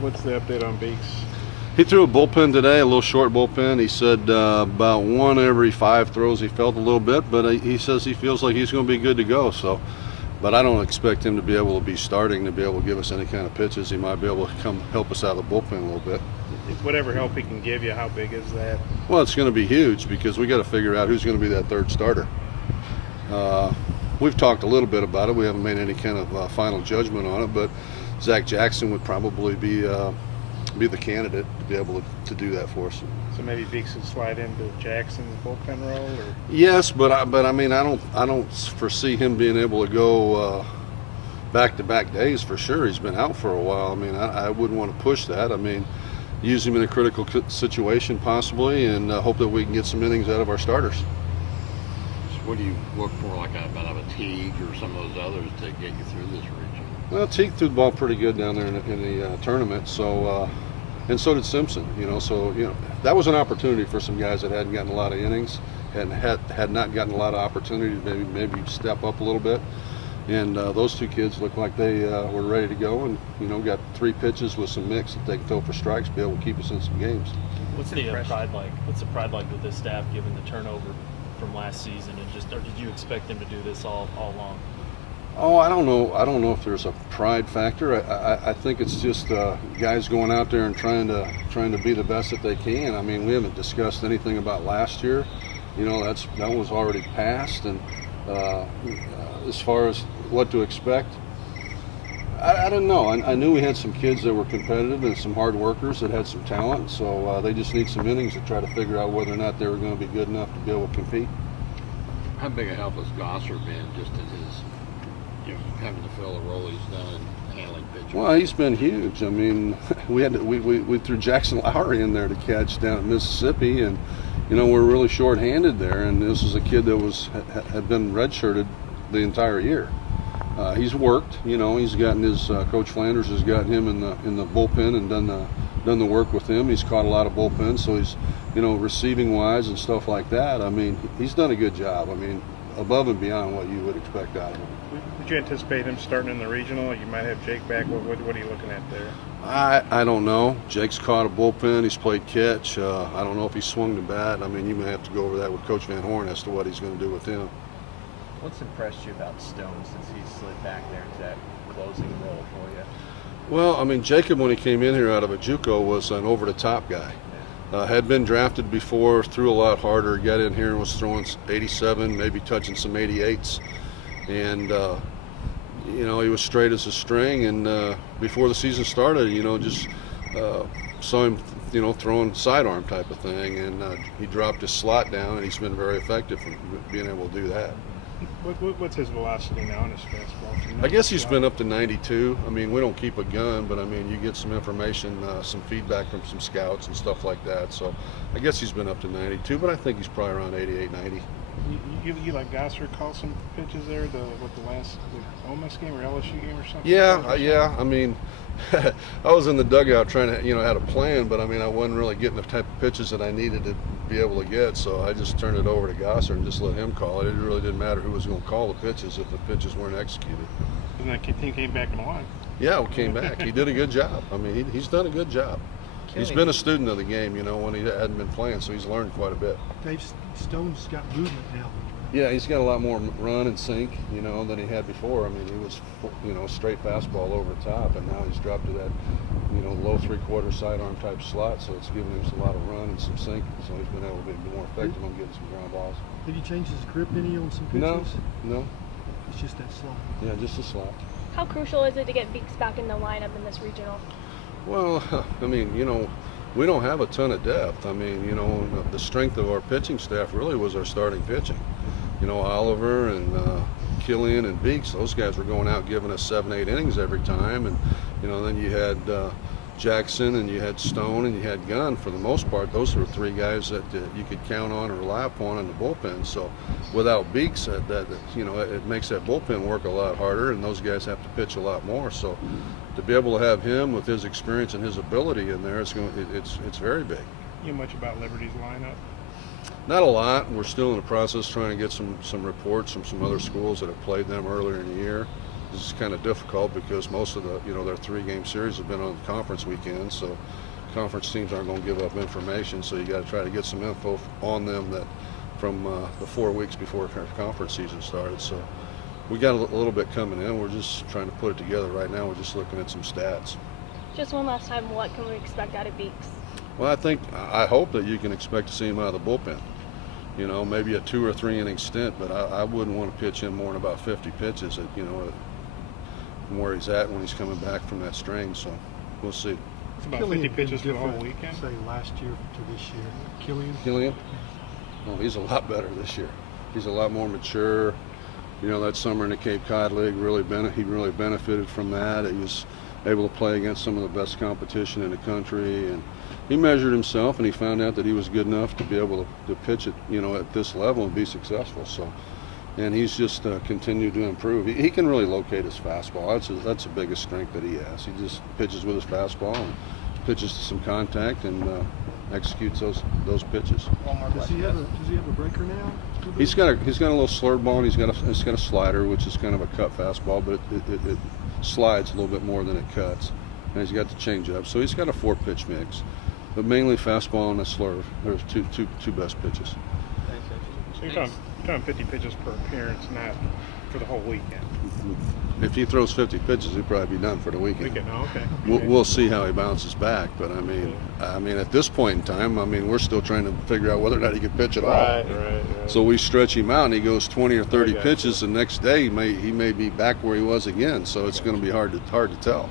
What's the update on Beeks? He threw a bullpen today, a little short bullpen. He said about 1 every 5 throws he felt a little bit, but he says he feels like he's going to be good to go. So, but I don't expect him to be able to be starting to be able to give us any kind of pitches. He might be able to come help us out of the bullpen a little bit. Whatever help he can give you, how big is that? Well, it's going to be huge because we got to figure out who's going to be that third starter. We've talked a little bit about it. We haven't made any kind of final judgment on it, but Zach Jackson would probably be the candidate to be able to do that for us. So maybe Beeks would slide into Jackson's bullpen role, or? Yes, but I mean I don't foresee him being able to go back-to-back days for sure. He's been out for a while. I mean I wouldn't want to push that. I mean use him in a critical situation possibly, and hope that we can get some innings out of our starters. So what do you look for, like out of a Teague or some of those others to get you through this region? Well, Teague threw the ball pretty good down there in the tournament, so and so did Simpson. So that was an opportunity for some guys that hadn't gotten a lot of innings and had not gotten a lot of opportunity to maybe step up a little bit. And those two kids looked like they were ready to go, and got 3 pitches with some mix that they can throw for strikes to be able to keep us in some games. What's the pride like? What's the pride like with this staff, given the turnover from last season, and or did you expect them to do this all along? Oh, I don't know if there's a pride factor. I think it's just guys going out there and trying to be the best that they can. I mean, we haven't discussed anything about last year. That was already passed, and as far as what to expect, I don't know. I knew we had some kids that were competitive and some hard workers that had some talent, so they just need some innings to try to figure out whether or not they were going to be good enough to be able to compete. How big a help has Gosser been just in his having to fill the role he's done in handling pitchers? Well, he's been huge. I mean, we threw Jackson Lowry in there to catch down at Mississippi, and we're really short-handed there. And this is a kid that had been redshirted the entire year. He's worked. He's gotten his Coach Flanders has gotten him in the bullpen and done the work with him. He's caught a lot of bullpen, so he's receiving wise and stuff like that. I mean, he's done a good job. I mean, above and beyond what you would expect out of him. Would you anticipate him starting in the regional? You might have Jake back. What are you looking at there? I don't know. Jake's caught a bullpen. He's played catch. I don't know if he swung the bat. I mean, you may have to go over that with Coach Van Horn as to what he's going to do with him. What's impressed you about Stone since he slid back there into that closing role for you? Well, I mean, Jacob, when he came in here out of a JUCO, was an over-the-top guy. Had been drafted before, threw a lot harder, got in here and was throwing 87, maybe touching some 88s. And, he was straight as a string. And before the season started, just saw him, throwing sidearm type of thing. And he dropped his slot down, and he's been very effective in being able to do that. What's his velocity now on his fastball? I guess he's been up to 92. I mean, we don't keep a gun, but I mean, you get some information, some feedback from some scouts and stuff like that. So I guess he's been up to 92, but I think he's probably around 88, 90. You like Gosser call some pitches there, the Ole Miss game or LSU game or something? Yeah. I mean, I was in the dugout trying to, had a plan, but I mean, I wasn't really getting the type of pitches that I needed to be able to get, so I just turned it over to Gosser and just let him call it. It really didn't matter who was going to call the pitches if the pitches weren't executed. And that team came back and won. Yeah, we came back. He did a good job. I mean, he's done a good job. He's been a student of the game, when he hadn't been playing, so he's learned quite a bit. Dave, Stone's got movement now. Yeah, he's got a lot more run and sink, than he had before. I mean, he was, straight fastball over the top, and now he's dropped to that, low 3/4 sidearm type slot, so it's given him a lot of run and some sink, so he's been able to be more effective on getting some ground balls. Did he change his grip any on some pitches? No. It's just that slot. Yeah, just a slot. How crucial is it to get Beeks back in the lineup in this regional? Well, I mean, we don't have a ton of depth. I mean, the strength of our pitching staff really was our starting pitching. Oliver and Killian and Beeks, those guys were going out giving us 7-8 innings every time. And, then you had Jackson and you had Stone and you had Gunn. For the most part, those were 3 guys that you could count on or rely upon in the bullpen. So without Beeks, it makes that bullpen work a lot harder, and those guys have to pitch a lot more. So to be able to have him with his experience and his ability in there, it's very big. You know much about Liberty's lineup? Not a lot. We're still in the process trying to get some reports from some other schools that have played them earlier in the year. is kind of difficult because most of the, their 3-game series have been on the conference weekend, so conference teams aren't going to give up information, so you got to try to get some info on them that from the 4 weeks before conference season started. So we got a little bit coming in. We're just trying to put it together right now. We're just looking at some stats. Just one last time, what can we expect out of Beeks? Well, I hope that you can expect to see him out of the bullpen. Maybe a 2 or 3 inning stint, but I wouldn't want to pitch him more than about 50 pitches at, from where he's at when he's coming back from that strain. So we'll see. It's about Killian 50 been pitches for the whole different, weekend. Say last year to this year. Killian? Well, he's a lot better this year. He's a lot more mature. That summer in the Cape Cod League he really benefited from that. He was able to play against some of the best competition in the country, and he measured himself and he found out that he was good enough to be able to pitch it, at this level and be successful. So, and he's just continued to improve. He can really locate his fastball. That's the biggest strength that he has. He just pitches with his fastball and pitches to some contact and executes those pitches. One more Does he question. have a breaker now? He's got a little slurred ball, and he's got a slider, which is kind of a cut fastball, but it slides a little bit more than it cuts. And he's got the changeup, so he's got a 4-pitch mix, but mainly fastball and a slurve. There's two best pitches. So you're talking 50 pitches per appearance, not for the whole weekend. If he throws 50 pitches, he'll probably be done for the weekend. Oh, okay. We'll see how he bounces back, but I mean, at this point in time, we're still trying to figure out whether or not he can pitch at all. Right. So we stretch him out, and he goes 20 or 30 Okay. pitches. The next day, he may be back where he was again. So it's going to be hard to tell.